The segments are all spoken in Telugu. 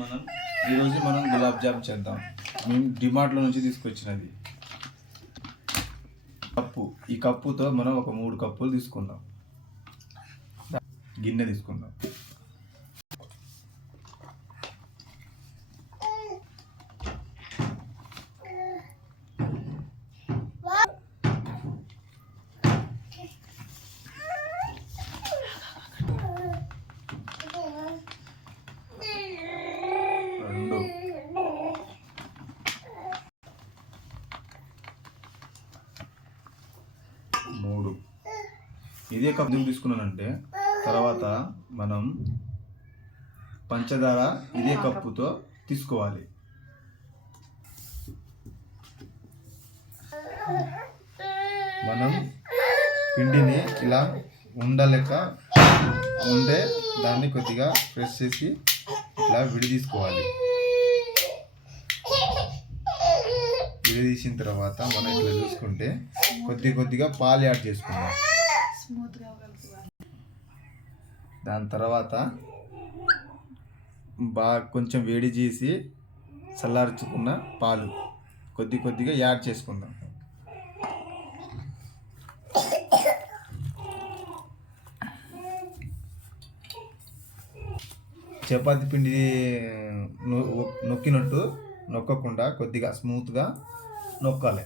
ఈరోజు మనం గులాబ్ జామ్ చేద్దాం. మేము డిమార్ట్లో నుంచి తీసుకొచ్చినది కప్పు. ఈ కప్పుతో మనం ఒక 3 కప్పులు తీసుకుందాం. గిన్నె తీసుకుందాం. ఇదే కప్పు తీసుకున్నానంటే తర్వాత మనం పంచదార ఇదే కప్పుతో తీసుకోవాలి. మనం పిండిని ఇలా ఉండలేక ఉండే దాన్ని కొద్దిగా ప్రెస్ చేసి ఇట్లా విడదీసుకోవాలి. విడదీసిన తర్వాత మనం ఇట్లా చూసుకుంటే కొద్దిగా పాలు యాడ్ చేసుకుందాం. దాని తర్వాత బాగా కొంచెం వేడి చేసి చల్లార్చుకున్న పాలు కొద్దిగా యాడ్ చేసుకుందాం. చపాతి పిండి నొక్కినట్టు నొక్కకుండా కొద్దిగా స్మూత్గా నొక్కాలి.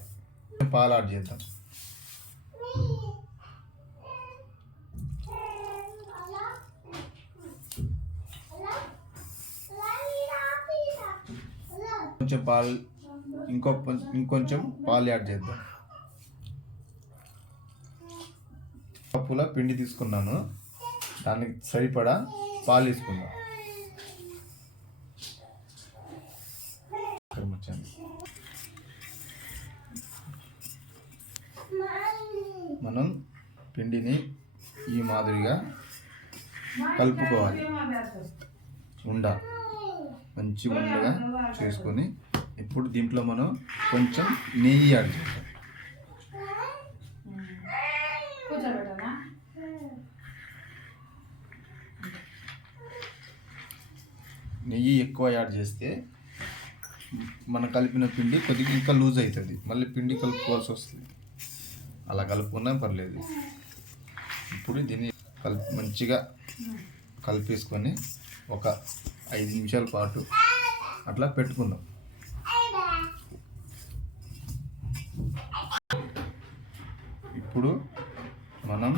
పాలు యాడ్ చేద్దాం. కొంచెం పాలు ఇంకొంచెం పాలు యాడ్ చేద్దాం. కప్పుల పిండి తీసుకున్నాను, దానికి సరిపడా పాలు తీసుకుందాం. మనం పిండిని ఈ మాదిరిగా కలుపుకోవాలి. మంచి ఉండగా చేసుకొని ఇప్పుడు దీంట్లో మనం కొంచెం నెయ్యి యాడ్ చేద్దాం. నెయ్యి ఎక్కువ యాడ్ చేస్తే మనం కలిపిన పిండి కొద్దిగా ఇంకా లూజ్ అవుతుంది. మళ్ళీ పిండి కలుపుకోవాల్సి వస్తుంది. అలా కలుపుకున్నా పర్లేదు. ఇప్పుడు దీన్ని మంచిగా కలిపేసుకొని ఒక 5 నిమిషాల పాటు అట్లా పెట్టుకుందాం. ఇప్పుడు మనం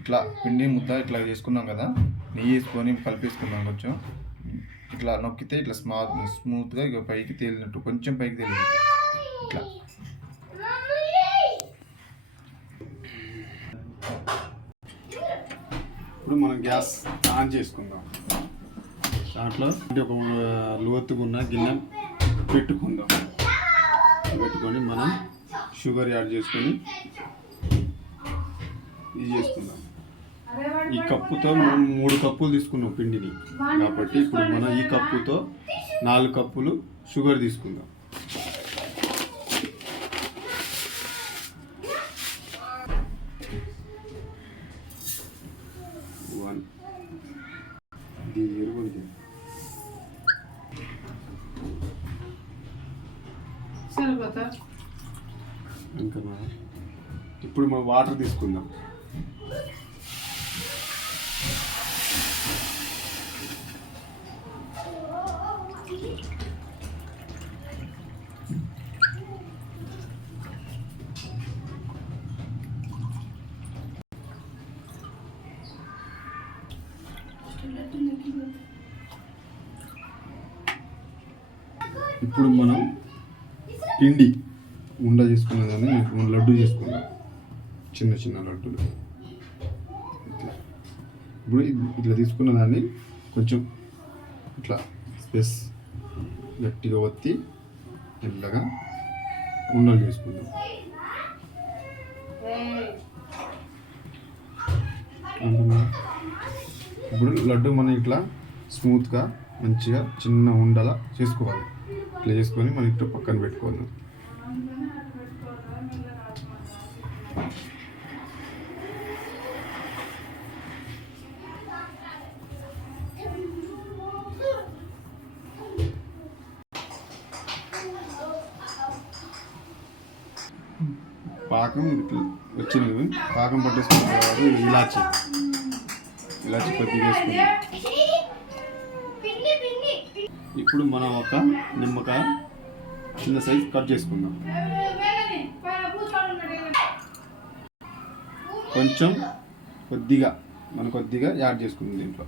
ఇట్లా పిండి ముద్ద ఇట్లా చేసుకున్నాం కదా, నెయ్యి వేసుకొని కలిపేసుకున్నాం. కొంచెం ఇట్లా నొక్కితే ఇట్లా స్మూత్గా ఇక పైకి తేలినట్టు కొంచెం పైకి తేలింది ఇట్లా. ఇప్పుడు మనం గ్యాస్ ఆన్ చేసుకుందాం. దాంట్లో ఒక లోతుగున్న గిన్నె పెట్టుకొని మనం షుగర్ యాడ్ చేసుకొని ఇది చేసుకుందాం. ఈ కప్పుతో మనం 3 కప్పులు తీసుకున్నాం పిండిని కాబట్టి ఇప్పుడు మనం ఈ కప్పుతో 4 కప్పులు షుగర్ తీసుకుందాం. ఇంకా ఇప్పుడు మనం వాటర్ తీసుకుందాం. ఇప్పుడు మనం పిండి ఉండ చేసుకునేదాన్ని లడ్డు చేసుకున్నాం. చిన్న లడ్డూలు ఇప్పుడు ఇట్లా తీసుకున్న దాన్ని కొంచెం ఇట్లా స్పేస్ గట్టిగా ఒత్తి మెల్లగా ఉండలు చేసుకుందాం. ఇప్పుడు లడ్డు మనం ఇట్లా స్మూత్గా మంచిగా చిన్న ఉండలా చేసుకోవాలి. ఇట్లా చేసుకొని మనం ఇట్లా పక్కన పెట్టుకోవాలి. పాకం వచ్చింది. పాకం పట్టేసుకున్న తర్వాత ఇలాచి కొద్దిగా వేసుకుందాం. ఇప్పుడు మనం ఒక నిమ్మకాయ చిన్న సైజ్ కట్ చేసుకుందాం. కొద్దిగా యాడ్ చేసుకుందాం దీంట్లో.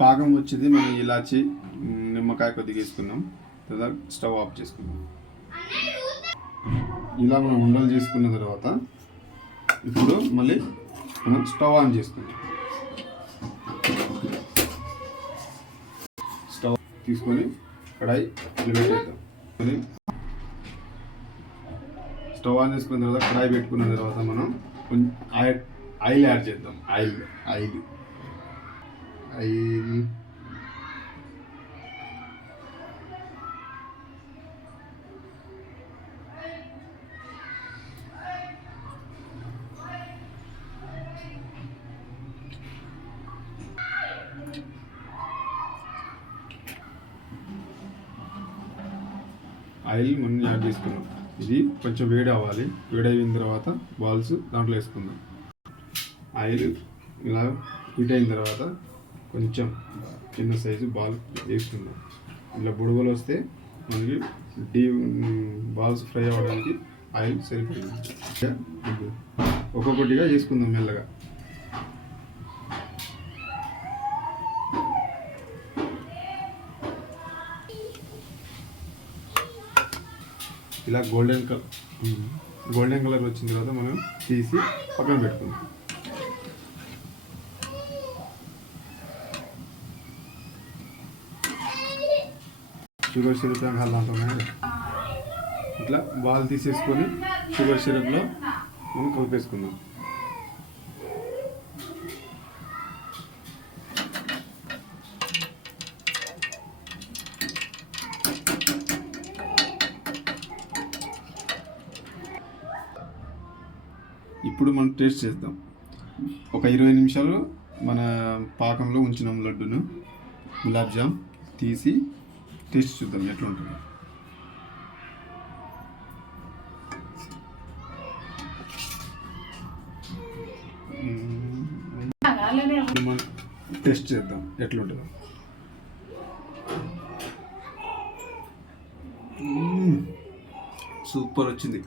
పాకం వచ్చింది. మనం ఇలాచి నిమ్మకాయ కొద్దిగా వేసుకున్నాం. తర్వాత స్టవ్ ఆఫ్ చేసుకుందాం. ఇలా మనం ఉండలు చేసుకున్న తర్వాత ఇప్పుడు మళ్ళీ మనం స్టవ్ ఆన్ చేసుకుందాం. స్టవ్ తీసుకొని కడాయి పెట్టేద్దాం. స్టవ్ ఆన్ చేసుకున్న తర్వాత కడాయి పెట్టుకున్న తర్వాత మనం కొంచెం ఆయిల్ యాడ్ చేద్దాం. ఆయిల్ మనం యాడ్ చేసుకున్నాం. ఇది కొంచెం వేడి అవ్వాలి. వేడైన తర్వాత బాల్స్ దాంట్లో వేసుకుందాం. ఆయిల్ ఇలా హీట్ అయిన తర్వాత కొంచెం చిన్న సైజు బాల్ వేసుకుందాం. ఇలా బుడగలు వస్తే మనకి బాల్స్ ఫ్రై అవ్వడానికి ఆయిల్ సరిపోయింది. ఒక్కొక్కటిగా చేసుకుందాం మెల్లగా. ఇలా గోల్డెన్ కలర్ వచ్చిన తర్వాత మనం తీసి పక్కన పెట్టుకుందాం. షుగర్ సిరప్ అంటున్నాయి. ఇట్లా బాల్ తీసేసుకొని షుగర్ సిరప్లో మనం కలిపేసుకుందాం. ఇప్పుడు మనం టేస్ట్ చేద్దాం. ఒక 20 నిమిషాలు మన పాకంలో ఉంచినాం లడ్డును, గులాబ్ జామ్ తీసి టేస్ట్ చూద్దాం ఎట్లా ఉంటుంది. మనం టేస్ట్ చేద్దాం ఎట్లా ఉంటుందో. సూపర్ వచ్చింది.